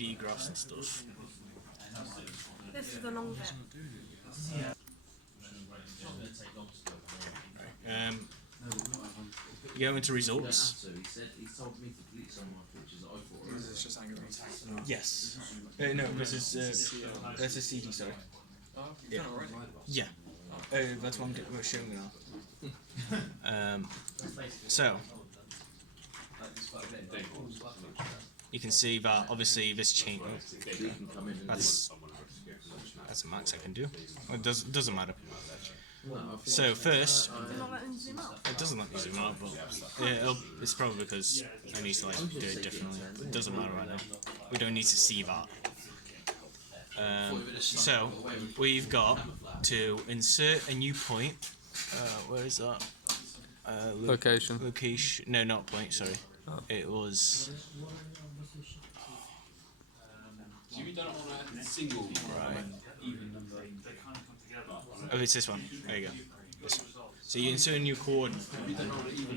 2D graphs and stuff. This is the long bit. Right. You go into results. It's just angry. Yes. No, this is CD. Sorry. Oh, you've done it already. Yeah. That's what we're showing now. So you can see that obviously this change. That's the max I can do. Well, it doesn't matter. So first, Does it not let them zoom out? it doesn't let me zoom out, but it's probably because I need to like do it differently. It doesn't matter right now. We don't need to see that. So we've got to insert a new point. Where is that? Location. Location. No, not point. Sorry. Oh. It was. So you don't want a single Right. even number. Oh, it's this one. There you go. This one. So you insert a new coordinate.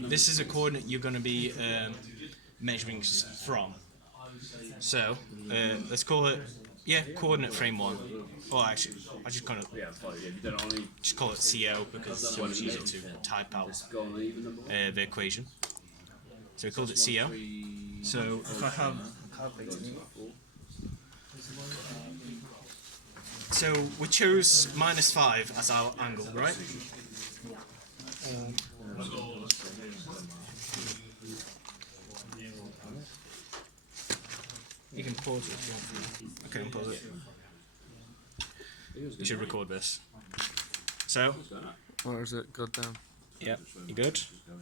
This is a coordinate you're going to be measuring from. So let's call it coordinate frame 1. Well, actually, I just kind of just call it CO because it's so much easier to type out the equation. So we called it CO. So if I have a calculator. So we chose -5 as our angle, right? You can pause it if you want. Okay, I'll pause it. You should record this. So, Or is it goddamn? yeah, you good?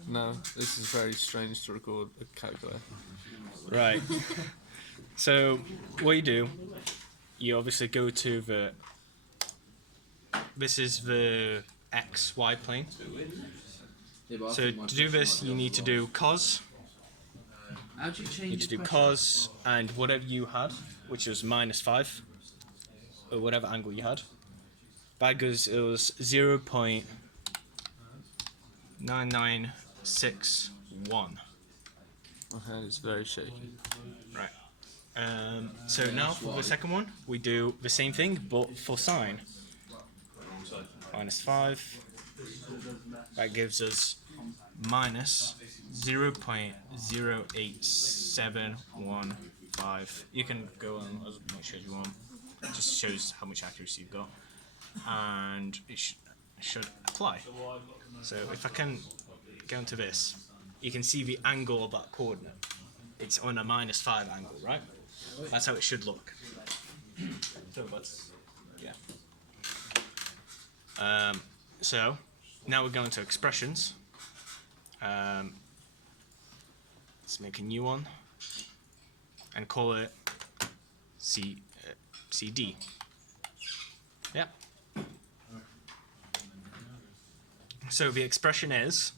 No, this is very strange to record a calculator. Right. So, what you do, you obviously go to the. This is the XY plane. So to do this, you need to do cos. You need to do cos and whatever you had, which was -5, or whatever angle you had. That goes. It was 0.9961. My hand is very shaky. Right. So now for the second one, we do the same thing, but for sine. -5. That gives us minus 0.08715. You can go on as much as you want. It just shows how much accuracy you've got. And it should apply. So if I can go into this, you can see the angle of that coordinate. It's on a -5 angle, right? That's how it should look. So that's, yeah. So now we're going to expressions. Let's make a new one and call it CD. Yeah. So the expression is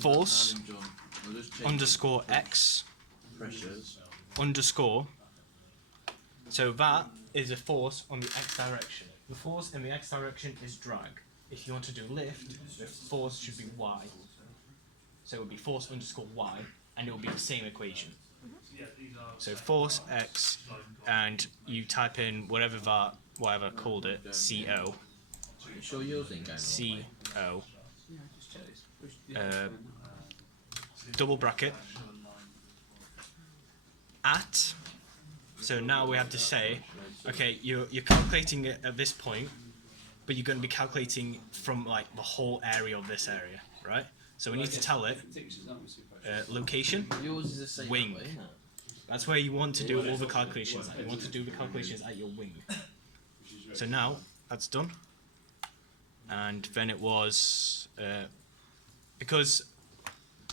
force underscore x underscore. So that is a force on the x direction. The force in the x direction is drag. If you want to do lift, the force should be y. So it would be force underscore y, and it will be the same equation. So force x, and you type in whatever I called it, CO. CO. Double bracket. At. So now we have to say, okay, you're calculating it at this point, but you're going to be calculating from like the whole area of this area, right? So we need to tell it location, wing. That's where you want to do all the calculations at. You want to do the calculations at your wing. So now that's done, and then it was because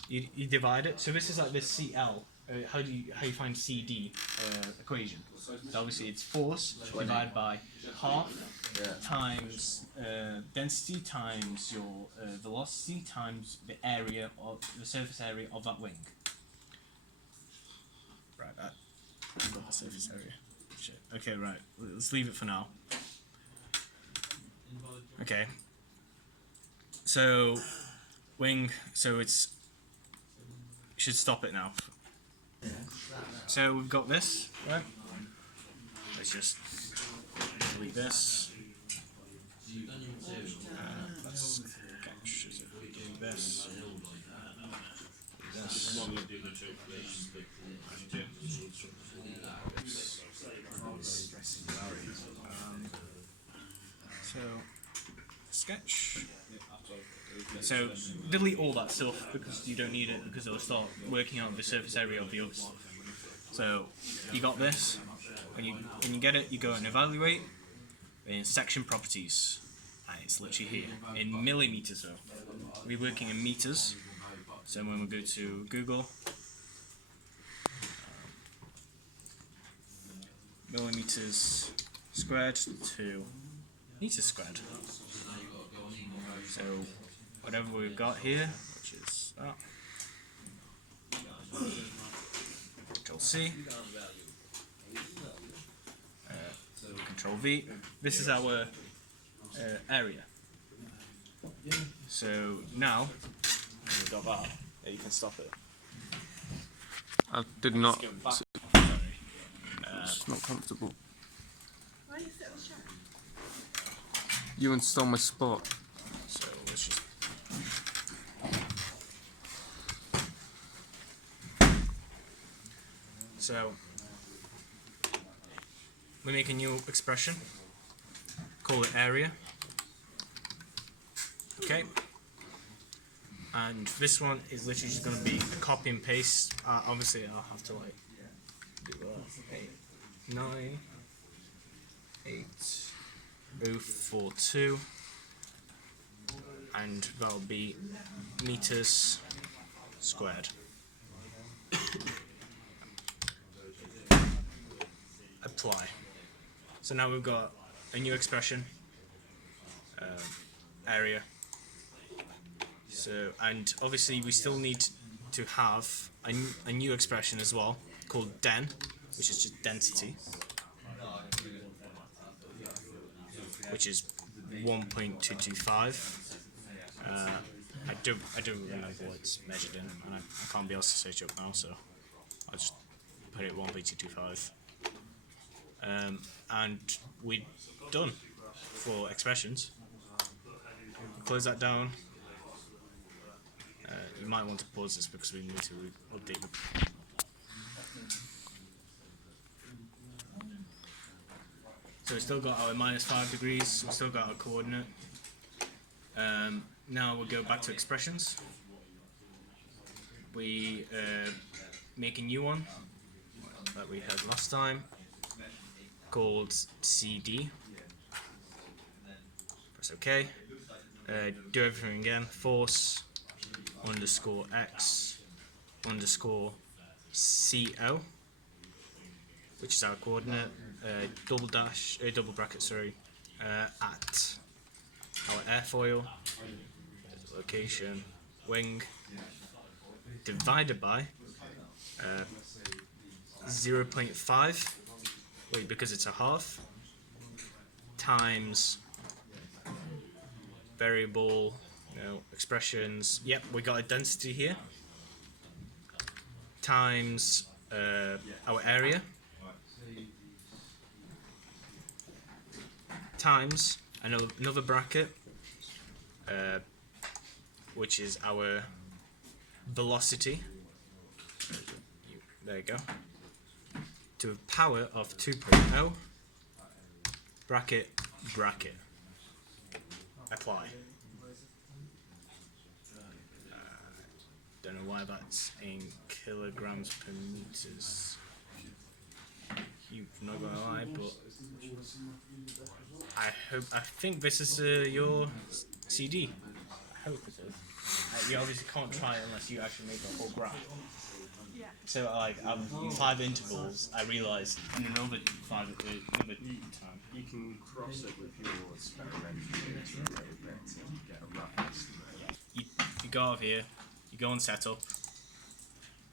you divide it. So this is like this CL. How do you find CD equation? So obviously it's force divided by half times density times your velocity times the area of the surface area of that wing. Right, I've got the surface area. Shit. Okay, right. Let's leave it for now. Okay. So wing. So it's should stop it now. So we've got this, right? Let's just delete this. Let's sketch this. So sketch. So delete all that stuff because you don't need it, because it'll start working out the surface area of the other stuff. So you got this. When you get it, you go and evaluate in section properties. And it's literally here in millimeters. So we're working in meters. So when we go to Google, millimeters squared to meters squared. So whatever we've got here, which is that, Control C, Control V. This is our area. So now we've got that. Yeah, you can stop it. I did not. Go back. It's not comfortable. Why do you sit on the chair? You install my spot. So let's just. So we make a new expression. Call it area. Okay. And this one is literally just going to be a copy and paste. Obviously, I'll have to like do 8, 9, 8, 042, and that'll be meters squared. Apply. So now we've got a new expression, area. So, and obviously we still need to have a new expression as well called den, which is just density, which is 1.225. I don't remember what it's measured in, and I can't be able to search up now, so I'll just put it 1.225. And we're done for expressions. Close that down. You might want to pause this because we need to update the. So we've still got our -5 degrees, we've still got our coordinate. Now we'll go back to expressions. We make a new one that we had last time called CD. Press OK. Do everything again. Force underscore x underscore CO, which is our coordinate, double bracket, sorry, at our airfoil, location, wing, divided by 0.5, wait, because it's a half, times variable, expressions. Yep, we got a density here, times our area, times another bracket, which is our velocity. There you go. To a power of 2.0, bracket, bracket. Apply. Don't know why that's in kilograms per meters. You've not gonna lie, but I think this is your CD. I hope it is. You obviously can't try it unless you actually make a whole graph. Yeah. So like in 5 intervals, I realised in another time. You can cross it with your experimental data a little bit to get a rough estimate. You go over here, you go on setup.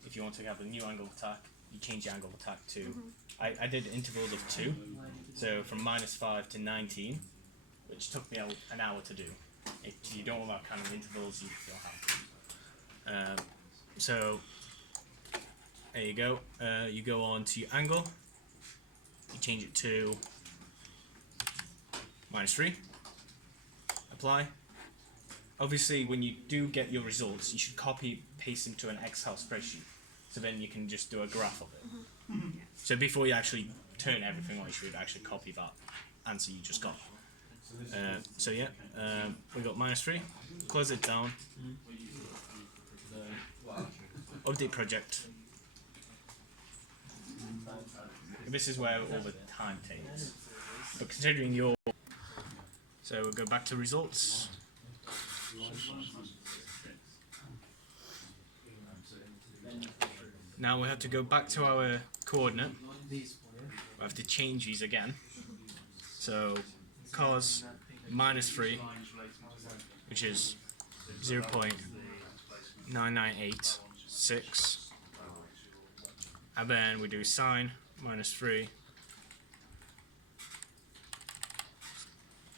If you want to have a new angle of attack, you change the angle of attack to. I did intervals of 2, so from -5 to 19, which took me an hour to do. If you don't want that kind of intervals, you don't have to. So There you go. You go on to your angle. You change it to -3. Apply. Obviously, when you do get your results, you should copy paste them to an Excel spreadsheet. So then you can just do a graph of it. So before you actually turn everything on, you should actually copy that answer you just got. So yeah, we got -3. Close it down. Update project. This is where all the time takes. But considering your... So we'll go back to results. Now we have to go back to our coordinate. We have to change these again. So cos -3, which is 0.9986, and then we do sine -3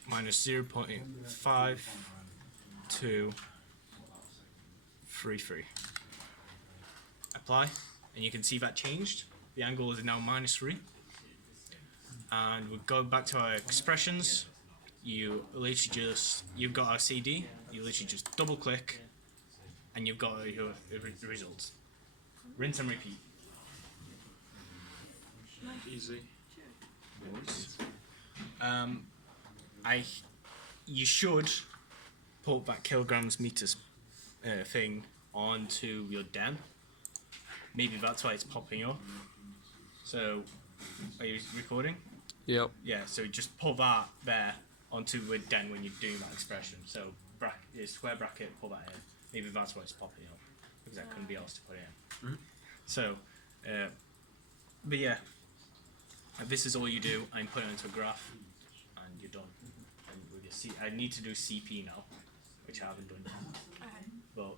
minus 0.5233. Apply, and you can see that changed. The angle is now -3. And we go back to our expressions. You literally just, you've got our CD, you literally just double click, and you've got your results. Rinse and repeat. Easy. You should put that kilograms meters thing onto your den. Maybe that's why it's popping up. So, are you recording? Yep. Yeah, so just pull that there onto the den when you're doing that expression. So, square bracket, pull that in. Maybe that's why it's popping up, because that couldn't be asked to put it in. So, but yeah, this is all you do, and put it into a graph, and you're done. And with your I need to do CP now, which I haven't done yet. Okay. But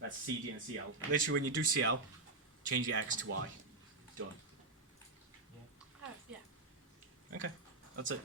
that's CD and CL. Literally, when you do CL, change your X to Y. Done. Oh, yeah. Okay, that's it.